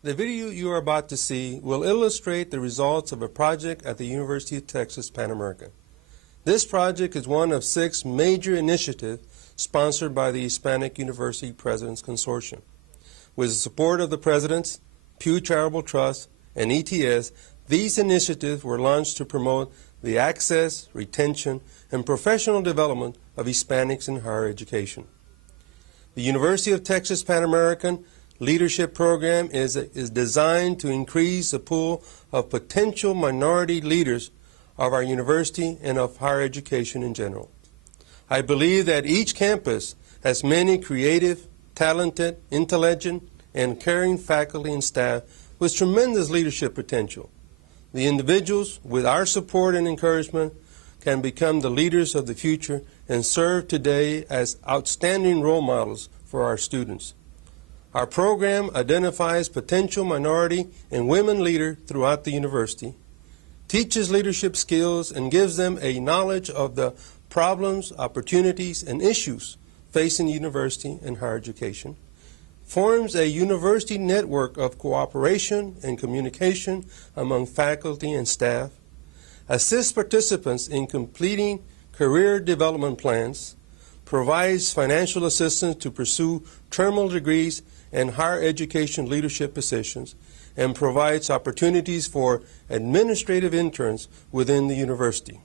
The video you are about to see will illustrate the results of a project at the University of Texas Pan American. This project is one of 6 major initiatives sponsored by the Hispanic University Presidents Consortium. With the support of the Presidents, Pew Charitable Trust, and ETS, these initiatives were launched to promote the access, retention, and professional development of Hispanics in higher education. The University of Texas Pan American Leadership Program is designed to increase the pool of potential minority leaders of our university and of higher education in general. I believe that each campus has many creative, talented, intelligent, and caring faculty and staff with tremendous leadership potential. The individuals, with our support and encouragement, can become the leaders of the future and serve today as outstanding role models for our students. Our program identifies potential minority and women leaders throughout the university, teaches leadership skills, and gives them a knowledge of the problems, opportunities, and issues facing the university and higher education, forms a university network of cooperation and communication among faculty and staff, assists participants in completing career development plans, provides financial assistance to pursue terminal degrees and higher education leadership positions, and provides opportunities for administrative interns within the university.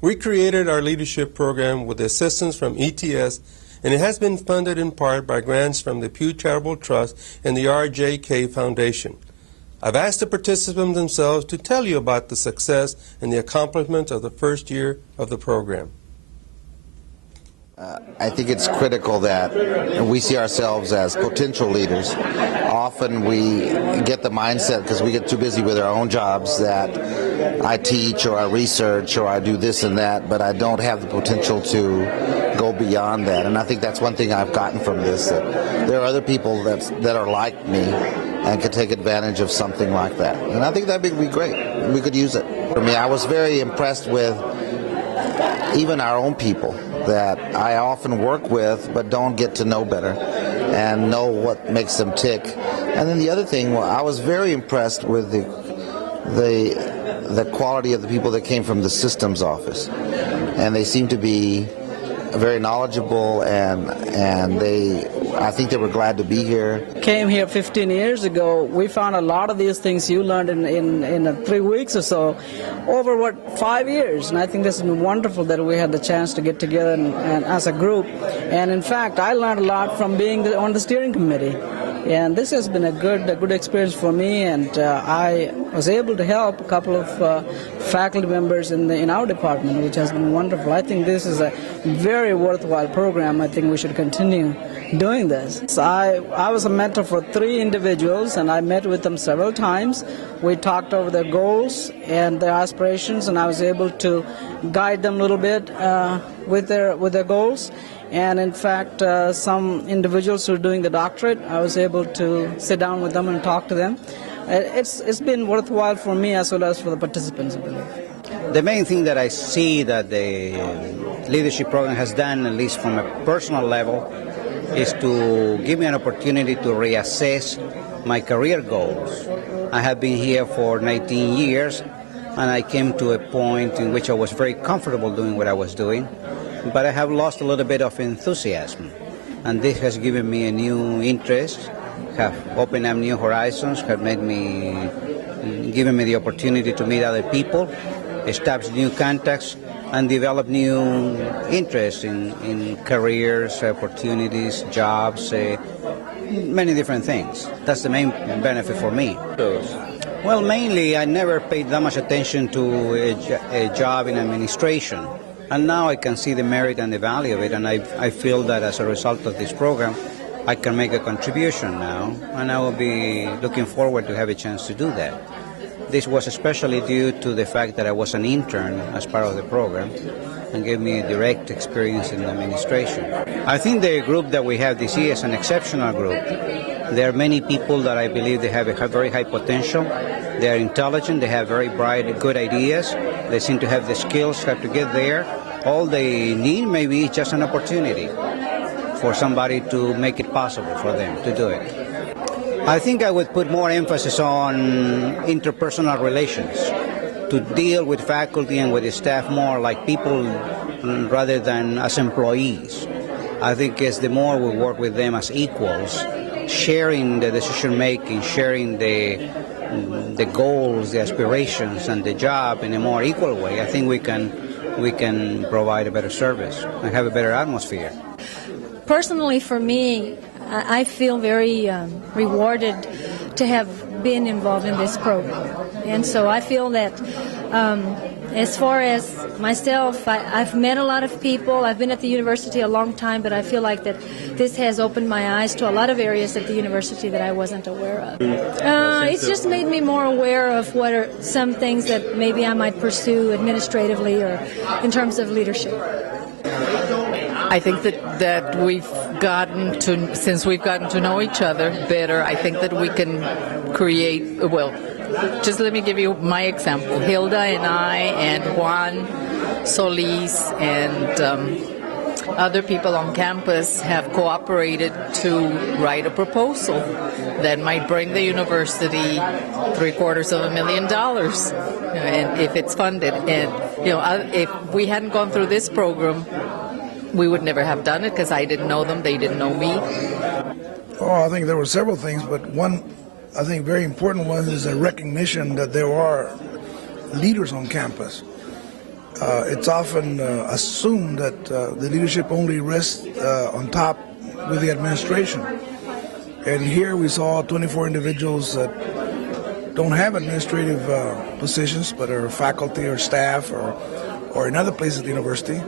We created our leadership program with assistance from ETS, and it has been funded in part by grants from the Pew Charitable Trust and the RJK Foundation. I've asked the participants themselves to tell you about the success and the accomplishments of the first year of the program. I think it's critical that we see ourselves as potential leaders. Often we get the mindset, because we get too busy with our own jobs, that I teach or I research or I do this and that, but I don't have the potential to go beyond that. And I think that's one thing I've gotten from this, that there are other people that are like me and could take advantage of something like that. And I think that would be great. We could use it. For me, I was very impressed with even our own people that I often work with but don't get to know better and know what makes them tick. And then the other thing, I was very impressed with the quality of the people that came from the systems office. And they seem to be very knowledgeable, and I think they were glad to be here. Came here 15 years ago. We found a lot of these things you learned in 3 weeks or so over 5 years, and I think this has been wonderful that we had the chance to get together and as a group. And in fact, I learned a lot from being on the steering committee. And this has been a good experience for me, and I was able to help a couple of faculty members in our department, which has been wonderful. I think this is a very worthwhile program. I think we should continue doing this. So I was a mentor for 3 individuals, and I met with them several times. We talked over their goals and their aspirations, and I was able to guide them a little bit with their goals. And in fact, some individuals who are doing the doctorate, I was able to sit down with them and talk to them. It's been worthwhile for me as well as for the participants, I believe. The main thing that I see that the leadership program has done, at least from a personal level, is to give me an opportunity to reassess my career goals. I have been here for 19 years, and I came to a point in which I was very comfortable doing what I was doing, but I have lost a little bit of enthusiasm, and this has given me a new interest, have opened up new horizons, have given me the opportunity to meet other people, establish new contacts, and develop new interests in careers, opportunities, jobs, many different things. That's the main benefit for me. Well, mainly I never paid that much attention to a job in administration. And now I can see the merit and the value of it, and I feel that as a result of this program, I can make a contribution now, and I will be looking forward to have a chance to do that. This was especially due to the fact that I was an intern as part of the program and gave me a direct experience in administration. I think the group that we have this year is an exceptional group. There are many people that I believe they have a very high potential. They are intelligent, they have very bright, good ideas. They seem to have the skills how to get there. All they need maybe is just an opportunity for somebody to make it possible for them to do it. I think I would put more emphasis on interpersonal relations, to deal with faculty and with the staff more like people rather than as employees. I think as the more we work with them as equals, sharing the decision making, sharing the goals, the aspirations, and the job in a more equal way, I think we can provide a better service and have a better atmosphere. Personally, for me, I feel very rewarded to have been involved in this program. And so I feel that as far as myself, I've met a lot of people. I've been at the university a long time, but I feel like that this has opened my eyes to a lot of areas at the university that I wasn't aware of. It's just made me more aware of what are some things that maybe I might pursue administratively or in terms of leadership. I think that we've gotten to, since we've gotten to know each other better, I think that we can create, well, just let me give you my example. Hilda and I and Juan, Solis, and other people on campus have cooperated to write a proposal that might bring the university $750,000, and if it's funded. And if we hadn't gone through this program, we would never have done it because I didn't know them, they didn't know me. Oh, I think there were several things, but one, I think, very important one is a recognition that there are leaders on campus. It's often assumed that the leadership only rests on top with the administration. And here we saw 24 individuals that don't have administrative positions, but are faculty or staff or in other places at the university.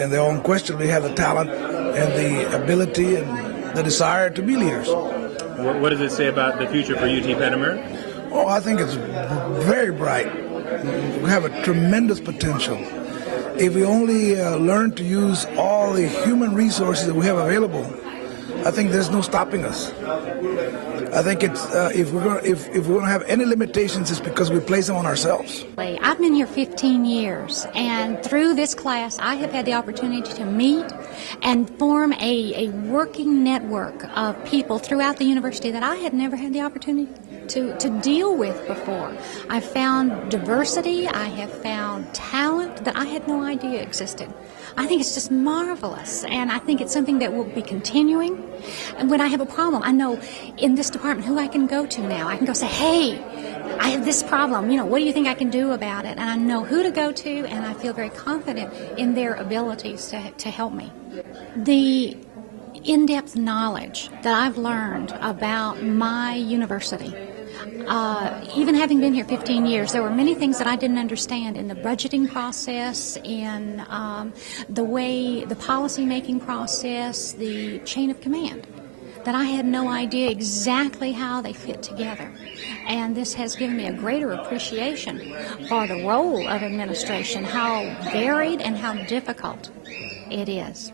And they all unquestionably have the talent and the ability and the desire to be leaders. What does it say about the future for UT Pan American? Oh, I think it's very bright. We have a tremendous potential. If we only learn to use all the human resources that we have available, I think there's no stopping us. I think it's if we're going to have any limitations, it's because we place them on ourselves. I've been here 15 years, and through this class, I have had the opportunity to meet and form a working network of people throughout the university that I had never had the opportunity to deal with before. I've found diversity, I have found talent that I had no idea existed. I think it's just marvelous, and I think it's something that will be continuing. And when I have a problem, I know in this department who I can go to now. I can go say, hey, I have this problem, what do you think I can do about it? And I know who to go to, and I feel very confident in their abilities to help me. The in-depth knowledge that I've learned about my university, even having been here 15 years, there were many things that I didn't understand in the budgeting process, in the policy-making process, the chain of command, that I had no idea exactly how they fit together. And this has given me a greater appreciation for the role of administration, how varied and how difficult it is.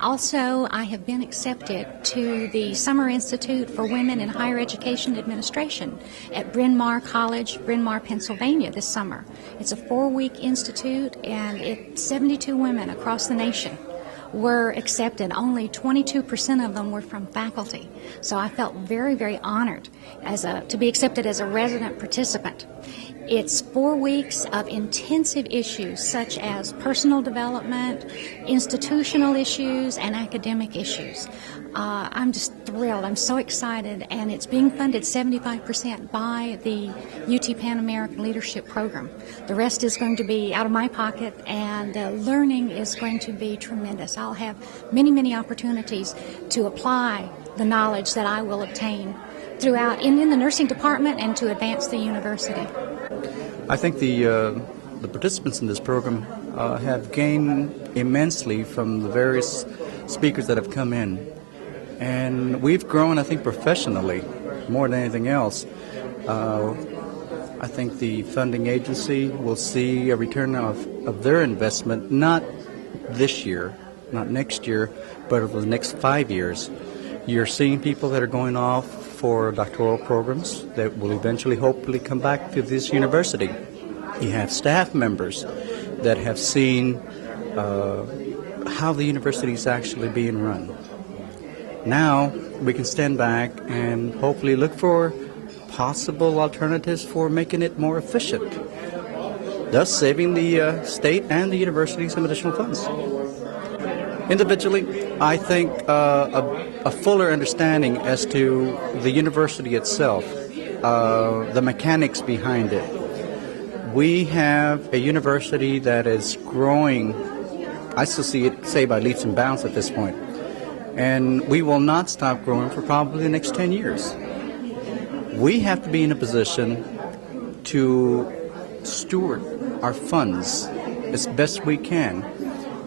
Also, I have been accepted to the Summer Institute for Women in Higher Education Administration at Bryn Mawr College, Bryn Mawr, Pennsylvania this summer. It's a 4-week institute, and 72 women across the nation were accepted. Only 22% of them were from faculty. So I felt very, very honored to be accepted as a resident participant. It's 4 weeks of intensive issues such as personal development, institutional issues, and academic issues. I'm just thrilled. I'm so excited, and it's being funded 75% by the UT Pan American Leadership Program. The rest is going to be out of my pocket, and the learning is going to be tremendous. I'll have many, many opportunities to apply the knowledge that I will obtain throughout in the nursing department and to advance the university. I think the participants in this program have gained immensely from the various speakers that have come in. And we've grown, I think, professionally more than anything else. I think the funding agency will see a return of their investment, not this year, not next year, but over the next 5 years. You're seeing people that are going off for doctoral programs that will eventually, hopefully, come back to this university. You have staff members that have seen how the university is actually being run. Now we can stand back and hopefully look for possible alternatives for making it more efficient, thus saving the state and the university some additional funds. Individually, I think a fuller understanding as to the university itself, the mechanics behind it. We have a university that is growing, I still see it, say, by leaps and bounds at this point. And we will not stop growing for probably the next 10 years. We have to be in a position to steward our funds as best we can.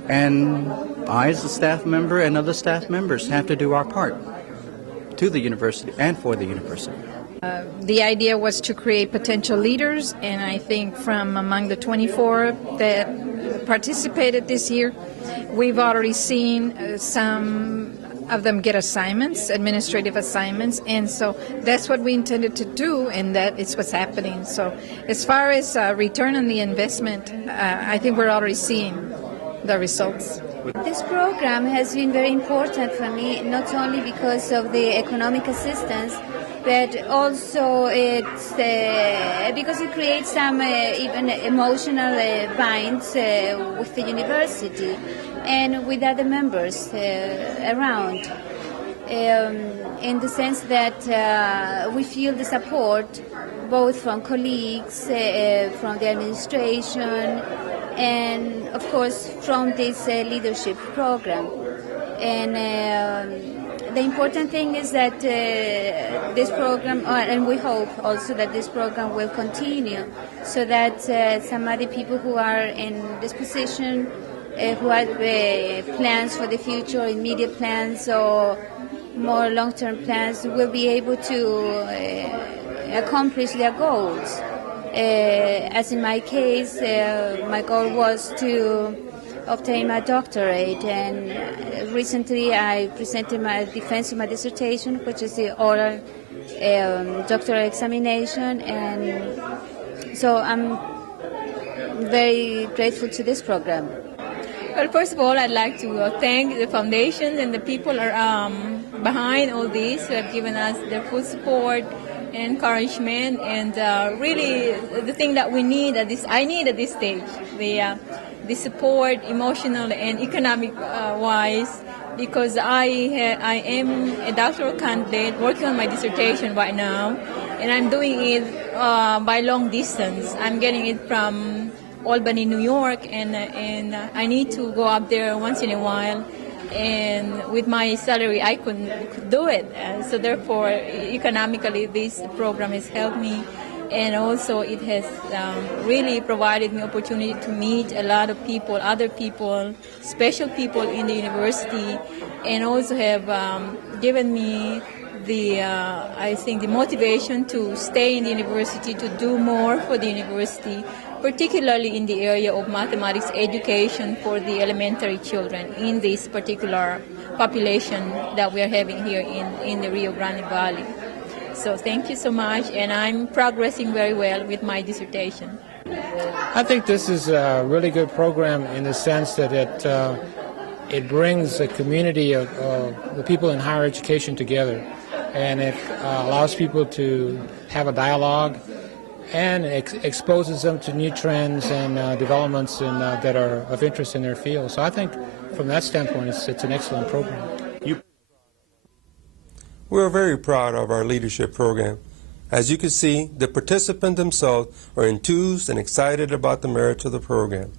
And I, as a staff member, and other staff members have to do our part to the university and for the university. The idea was to create potential leaders, and I think from among the 24 that participated this year, we've already seen some of them get assignments, administrative assignments, and so that's what we intended to do, and that is what's happening. So as far as return on the investment, I think we're already seeing the results. This program has been very important for me, not only because of the economic assistance, but also it's because it creates some even emotional binds with the university and with other members around, in the sense that we feel the support both from colleagues, from the administration, and of course from this leadership program. And the important thing is that this program, and we hope also that this program will continue, so that some other people who are in this position, who have plans for the future, immediate plans or more long-term plans, will be able to accomplish their goals. As in my case, my goal was to obtain my doctorate, and recently I presented my defense of my dissertation, which is the oral doctoral examination, and so I'm very grateful to this program. Well, first of all, I'd like to thank the foundation and the people behind all this who have given us their full support and encouragement, and really the thing that we need at this, I need at this stage, the support, emotional and economic wise, because I am a doctoral candidate working on my dissertation right now, and I'm doing it by long distance. I'm getting it from Albany, New York, and I need to go up there once in a while, and with my salary I could do it. So therefore, economically, this program has helped me, and also it has really provided me opportunity to meet a lot of people, other people, special people in the university, and also have given me the, I think, the motivation to stay in the university, to do more for the university, particularly in the area of mathematics education for the elementary children in this particular population that we are having here in the Rio Grande Valley. So thank you so much, and I'm progressing very well with my dissertation. I think this is a really good program in the sense that it brings a community of the people in higher education together, and it allows people to have a dialogue, and exposes them to new trends and developments that are of interest in their field. So I think from that standpoint, it's an excellent program. We're very proud of our leadership program. As you can see, the participants themselves are enthused and excited about the merits of the program.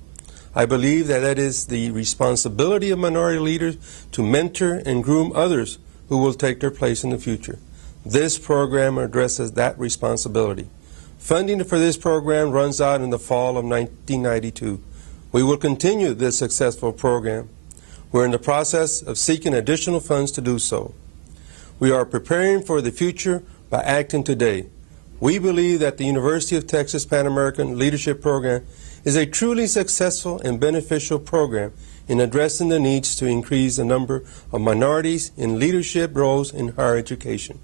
I believe that it is the responsibility of minority leaders to mentor and groom others who will take their place in the future. This program addresses that responsibility. Funding for this program runs out in the fall of 1992. We will continue this successful program. We're in the process of seeking additional funds to do so. We are preparing for the future by acting today. We believe that the University of Texas Pan American Leadership Program is a truly successful and beneficial program in addressing the needs to increase the number of minorities in leadership roles in higher education.